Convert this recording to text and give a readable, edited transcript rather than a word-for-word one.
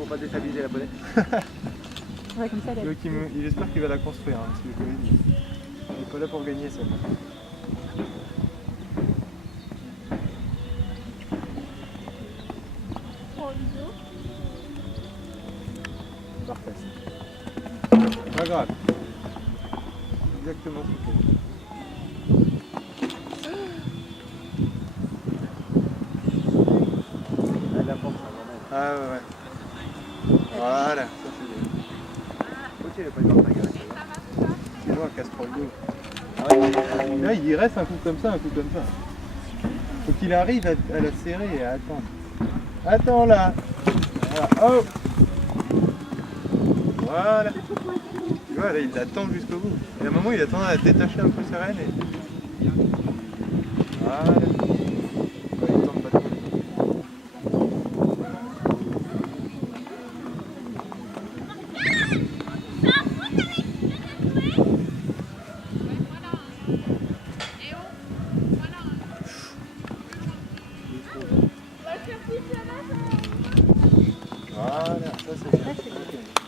pour pas déstabiliser la poney. Ouais, comme ça, Donc il espère qu'il va la construire, hein, ce que je lui ai dit. Il n'est pas là pour gagner celle-là. Parfait. Pas grave. Exactement ce qu'il faut. Elle la porte, ça va. Ah ouais, ouais. Voilà, ça c'est bien. Ok, elle est pas dans ta gueule. Sinon, elle casse trop le dos. Ah ouais, Là, il reste un coup comme ça, un coup comme ça. Faut qu'il arrive à la serrer et à attendre. Attends là. Voilà. Oh. Voilà. Tu vois, là, il l'attend jusqu'au bout. Et à un moment, il attend à détacher un peu ses rênes. Et... Voilà. Ouais, il tente pas trop. Voilà, ça c'est bien.